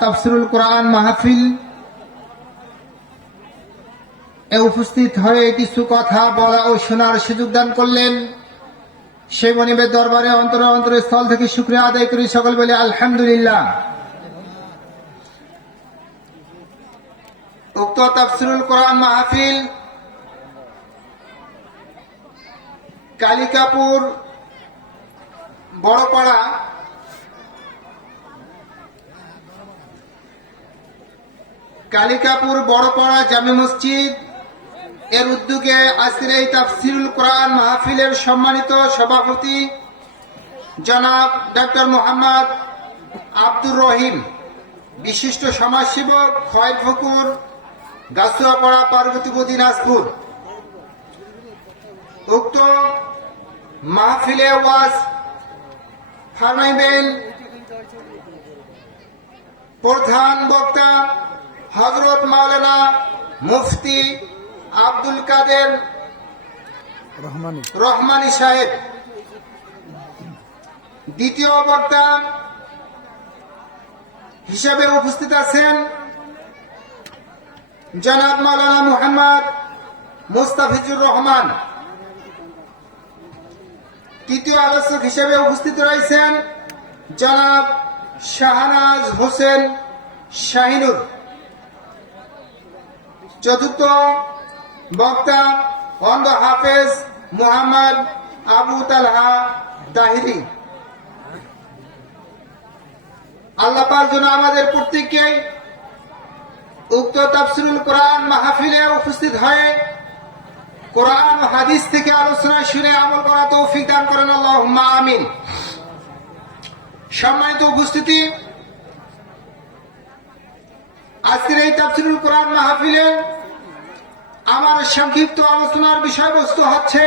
তাফসিরুল কোরআন মাহফিল এ উপস্থিত হয়ে কিছু কথা বলা ও শোনার সুযোগ দান করলেন। সেই মনিবের দরবারে অন্তর অন্তর স্থল থেকে শুক্রিয়া আদায় করি সকল বলে আলহামদুলিল্লাহ। উক্ত তাফসিরুল কোরআন মাহফিল কালিকাপুর বড়পাড়া কালিকাপুর বড়পাড়া জামে মসজিদ। এর উদ্যোগে আজকের এই তাফসিরুল কোরআন মাহফিলের সম্মানিত সভাপতি জনাব ডক্টর মোহাম্মদ আব্দুর রহিম, বিশিষ্ট সমাজসেবক খয়ের ফকুর গাছুয়াপাড়া পার্বতীপুর দিনাজপুর। উক্ত মাহফিলে ওয়াজ ফার্মাইবেন প্রধান বক্তা হজরত মাওলানা মুফতি আব্দুল কাদের রহমানি সাহেব। দ্বিতীয় বক্তা হিসেবে উপস্থিত আছেন জনাব মাওলানা মুহাম্মদ মুস্তাফিজুর রহমান। তৃতীয় আলোচক হিসেবে উপস্থিত রয়েছেন জনাব শাহনাজ হোসেন শাহিনুর। চতুর্থ বক্তা অন্ধ হাফেজ মুহাম্মদ আবু তালহা তাহিরি আল্লাহ পাক যেন আমাদের প্রত্যেককে উক্ত তাফসিরুল কোরআন মাহফিলে উপস্থিত হয়ে কোরআন হাদিস থেকে আলোচনা শুনে আমল করা তৌফিক দান করেন। আল্লাহ আমিন। সম্মানিত উপস্থিতি আজকের এই তাফসিরুল কোরআন মাহফিলে আমার সংক্ষিপ্ত আলোচনার বিষয়বস্তু হচ্ছে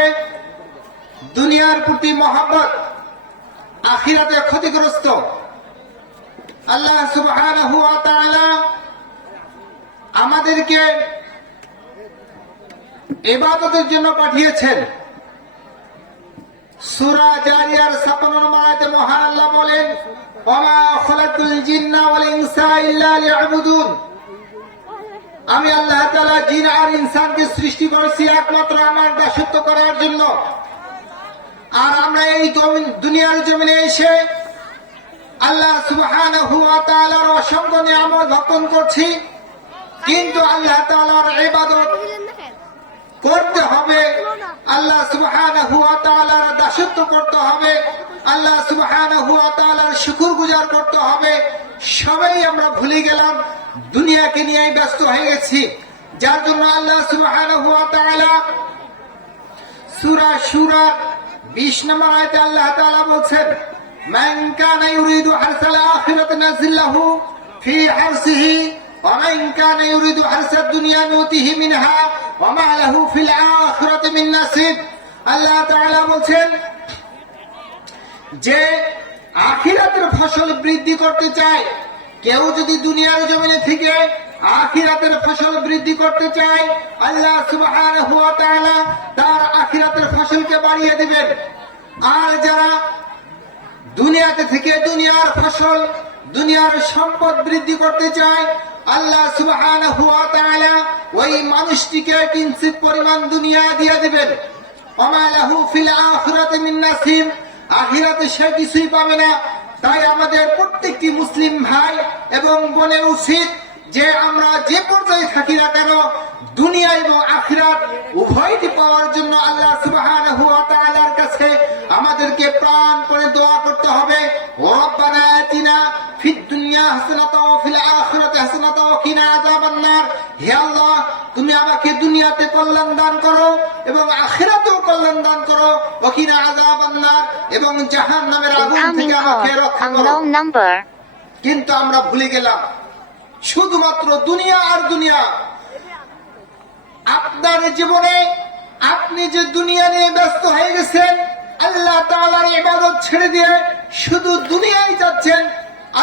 দুনিয়ার প্রতি মহাব্বত আখিরাতে ক্ষতিগ্রস্ত। আল্লাহ ওয়া তাআলা আমাদেরকে ইবাদতের জন্য পাঠিয়েছেন। সূরা জারিয়ার 56 নম্বর আয়াতে মহান আল্লাহ বলেন ওমা খালাকুল জিন্না ওয়াল ইনসা ইল্লা লিয়াবুদুন। আমি আল্লাহ তাআলা জিন আর ইনসানকে সৃষ্টি করেছি একমাত্র আমার দাসত্ব করার জন্য। আর আমরা এই দুনিয়ার জমিনে এসে আল্লাহ তাআলার অসংখ্য নিয়ামত ভক্ষণ করছি। কিন্তু আল্লাহ তাআলার ইবাদত করতে হবে, আল্লাহ সুবহানাহু ওয়া তাআলার দাসত্ব করতে হবে, আল্লাহ সুবহানাহু ওয়া তাআলার শুকরগুজার করতে হবে। সবাই আমরা ভুলে গেলাম, দুনিয়াকে নিয়ে ব্যস্ত হয়ে গেছি। যার জন্য আল্লাহ সুবহানাহু ওয়া তাআলা সূরা শুরা 20 নম্বর আল্লাহ বলছেন আল্লাহ যে আখিরাতের ফসল বৃদ্ধি করতে চায়, কেউ যদি দুনিয়ার জমিনে থেকে আখিরাতের ফসল বৃদ্ধি করতে চায়, আল্লাহ তাআলা তার আখিরাতের ফসলকে বাড়িয়ে দিবেন। আর যারা দুনিয়াতে থেকে দুনিয়ার ফসল, দুনিয়ার সম্পদ বৃদ্ধি করতে চায়, আল্লাহ তাআলা ওই মানুষটিকে কিঞ্চিত পরিমাণ দুনিয়া দিয়ে দিবেন। ওমা লাহু ফিল আখিরাতি মিন নাসিব আখিরাতে সে কিছুই পাবে না। তাই আমাদের প্রত্যেকটি মুসলিম ভাই এবং বোনের উচিত যে আমরা যে পর্যায়ে থাকি না কেন, দুনিয়া এবং আখিরাত উভয়টি পাওয়ার জন্য আল্লাহ সুবহানাহু ওয়া তাআলার কাছে আমাদেরকে প্রাণ করে দোয়া করতে হবে। রব্বানা ফিদ দুনিয়া হাসানাতাও ওয়া ফিল আখিরাতি কিনা হে আল্লাহ, তুমি আমাকে দুনিয়াতে কল্যাণ দান করো এবং আখিরাতেও দান করো। এবং জাহান্নামের আগুন থেকে আমাকে রক্ষা করো। কিন্তু আমরা ভুলে গেলাম শুধুমাত্র দুনিয়া আর দুনিয়া। আপনার জীবনে আপনি যে দুনিয়া নিয়ে ব্যস্ত হয়ে গেছেন আল্লাহ তাআলার ইবাদত ছেড়ে দিয়ে শুধু দুনিয়ায় যাচ্ছেন।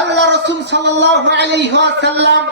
আল্লাহ রসুল সাল্লাল্লাহু আলাইহি ওয়াসাল্লাম